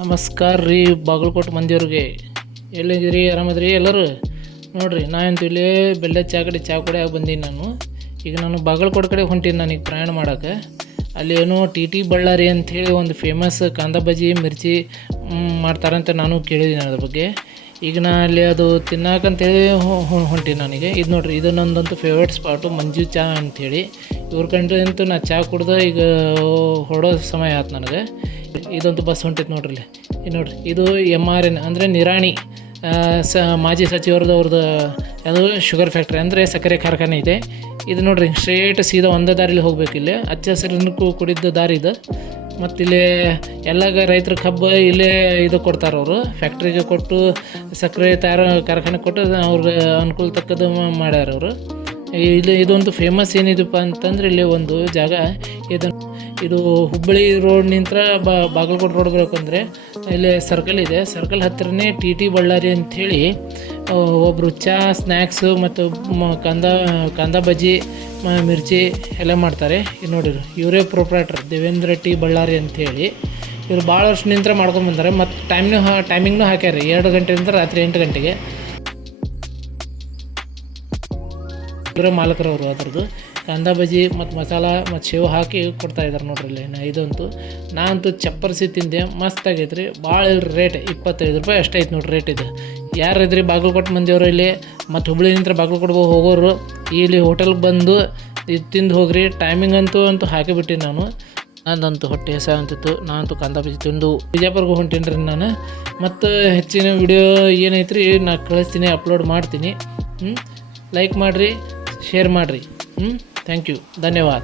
ನಮಸ್ಕಾರ ರೀ ಬಾಗಲಕೋಟೆ ಮಂದಿಯವ್ರಿಗೆ. ಎಲ್ಲಿದ್ದೀರಿ? ಆರಾಮದ್ರಿ ಎಲ್ಲರೂ? ನೋಡಿರಿ, ನಾನಂತೂ ಇಲ್ಲೇ ಬೆಲ್ಲ ಚಾ ಕುಡಿಯಾಗ ಬಂದೀನಿ ನಾನು. ಈಗ ನಾನು ಬಾಗಲಕೋಟೆ ಕಡೆ ಹೊಂಟೀನಿ ನನಗೆ ಪ್ರಯಾಣ ಮಾಡೋಕ್ಕೆ. ಅಲ್ಲಿ ಏನೋ ಟಿ ಬಳ್ಳಾರಿ ಅಂಥೇಳಿ ಒಂದು ಫೇಮಸ್ ಕಾಂದ ಬಜ್ಜಿ ಮಿರ್ಚಿ ಮಾಡ್ತಾರಂತ ನಾನು ಕೇಳಿದ್ದೀನಿ ಅದ್ರ ಬಗ್ಗೆ. ಈಗ ನಾ ಅಲ್ಲಿ ಅದು ತಿನ್ನಕ್ಕಂತೇಳಿ ಹೊಂಟೀನಿ ನನಗೆ. ಇದು ನೋಡಿರಿ, ಇದು ನಂದಂತೂ ಫೇವ್ರೇಟ್ ಸ್ಪಾಟು ಮಂಜು ಚಾ ಅಂಥೇಳಿ. ಇವ್ರ ಕಂಡ್ರಂತೂ ನಾ ಚಾ ಕುಡ್ದು ಈಗ ಹೊರಡೋ ಸಮಯ ಆಯ್ತು ನನಗೆ. ಇದೊಂದು ಬಸ್ ಹೊಂಟೈತೆ ನೋಡ್ರಿ ಇಲ್ಲಿ. ಇದು ನೋಡಿರಿ, ಇದು MRN ಅಂದರೆ ನಿರಾಣಿ ಮಾಜಿ ಸಚಿವರದವ್ರದ್ದು ಅದು ಶುಗರ್ ಫ್ಯಾಕ್ಟ್ರಿ ಅಂದರೆ ಸಕ್ಕರೆ ಕಾರ್ಖಾನೆ ಇದೆ. ಇದು ನೋಡಿರಿ, ಸ್ಟ್ರೇಟ್ ಸೀದಾ ಒಂದೇ ದಾರಿಲಿ ಹೋಗ್ಬೇಕು. ಇಲ್ಲಿ ಹಚ್ಚ ಹಸಿರನ್ನು ಕುಡಿದ ದಾರಿ ಇದು. ಮತ್ತು ಇಲ್ಲಿ ಎಲ್ಲ ರೈತರ ಕಬ್ಬು ಇಲ್ಲೇ ಇದು ಕೊಡ್ತಾರೆ ಅವರು, ಫ್ಯಾಕ್ಟ್ರಿಗೆ ಕೊಟ್ಟು ಸಕ್ಕರೆ ಕಾರ್ಖಾನೆ ಕೊಟ್ಟು ಅವ್ರಿಗೆ ಅನುಕೂಲ ತಕ್ಕದ್ದು ಮಾಡ್ಯಾರ ಅವರು. ಇಲ್ಲಿ ಇದೊಂದು ಫೇಮಸ್ ಏನಿದಪ್ಪ ಅಂತಂದ್ರೆ ಇಲ್ಲಿ ಒಂದು ಜಾಗ ಇದು ಹುಬ್ಬಳ್ಳಿ ರೋಡ್ ನಿಂತ್ರ ಬಾಗಲಕೋಟೆ ರೋಡ್ ಬರಬೇಕಂದ್ರೆ ಇಲ್ಲಿ ಸರ್ಕಲ್ ಇದೆ. ಸರ್ಕಲ್ ಹತ್ತಿರನೇ ಟಿ ಬಳ್ಳಾರಿ ಅಂಥೇಳಿ ಒಬ್ಬರು ಚಾ ಸ್ನ್ಯಾಕ್ಸು ಮತ್ತು ಕಾಂದ ಬಜ್ಜಿ ಮಿರ್ಚಿ ಎಲ್ಲ ಮಾಡ್ತಾರೆ. ಇದು ನೋಡಿರಿ, ಇವರೇ ಪ್ರೊಪ್ರೈಟರ್ ದೇವೇಂದ್ರ ಟಿ ಬಳ್ಳಾರಿ ಅಂಥೇಳಿ. ಇವರು ಭಾಳ ವರ್ಷ ನಿಂತರ ಮಾಡ್ಕೊಂಡ್ಬಂದಾರೆ. ಮತ್ತು ಟೈಮಿಂಗ್ನೂ ಹಾಕ್ಯಾರೆ, 2 ಗಂಟೆಯಿಂದ ರಾತ್ರಿ 8 ಗಂಟೆಗೆ. ಇವರೇ ಮಾಲಕರವರು ಅದ್ರದ್ದು ಕಾಂದ ಬಜ್ಜಿ ಮತ್ತು ಮಸಾಲ ಮತ್ತು ಸೇವು ಹಾಕಿ ಕೊಡ್ತಾಯಿದ್ದಾರೆ ನೋಡ್ರಿ ಇಲ್ಲಿ. ಇದಂತೂ ನಾನಂತೂ ಚಪ್ಪರ್ಸಿ ತಿಂದೆ, ಮಸ್ತ್ ಆಗೈತ್ರಿ. ಭಾಳ ಇಲ್ರಿ ರೇಟ್, 25 ರೂಪಾಯಿ ಅಷ್ಟೇ ಐತೆ ನೋಡ್ರಿ ರೇಟ್ ಇದು. ಯಾರು ಇದ್ರಿ ಬಾಗಲಕೋಟೆ ಮಂದಿಯವರು ಇಲ್ಲಿ ಮತ್ತು ಹುಬ್ಳಿ ನಿಂತರ ಬಾಗಲಕೋಟೆ ಹೋಗೋರು ಇಲ್ಲಿ ಹೋಟೆಲ್ಗೆ ಬಂದು ಇದು ತಿಂದು ಹೋಗ್ರಿ. ಟೈಮಿಂಗ್ ಅಂತೂ ಹಾಕಿಬಿಟ್ಟು ನಂದಂತೂ ಹೊಟ್ಟೆ ಹೆಸ ಅಂತಿತ್ತು. ನಾನಂತೂ ಕಾಂದ ಬಜ್ಜಿ ತಿಂದು ಬಿಜಾಪುರ್ಗೆ ಹೊಂಟೀನಿ ರೀ ನಾನು. ಮತ್ತು ಹೆಚ್ಚಿನ ವಿಡಿಯೋ ಏನೈತ್ರಿ ನಾ ಕಳಿಸ್ತೀನಿ, ಅಪ್ಲೋಡ್ ಮಾಡ್ತೀನಿ. ಲೈಕ್ ಮಾಡಿರಿ, ಶೇರ್ ಮಾಡಿರಿ. ಥ್ಯಾಂಕ್ ಯು, ಧನ್ಯವಾದ.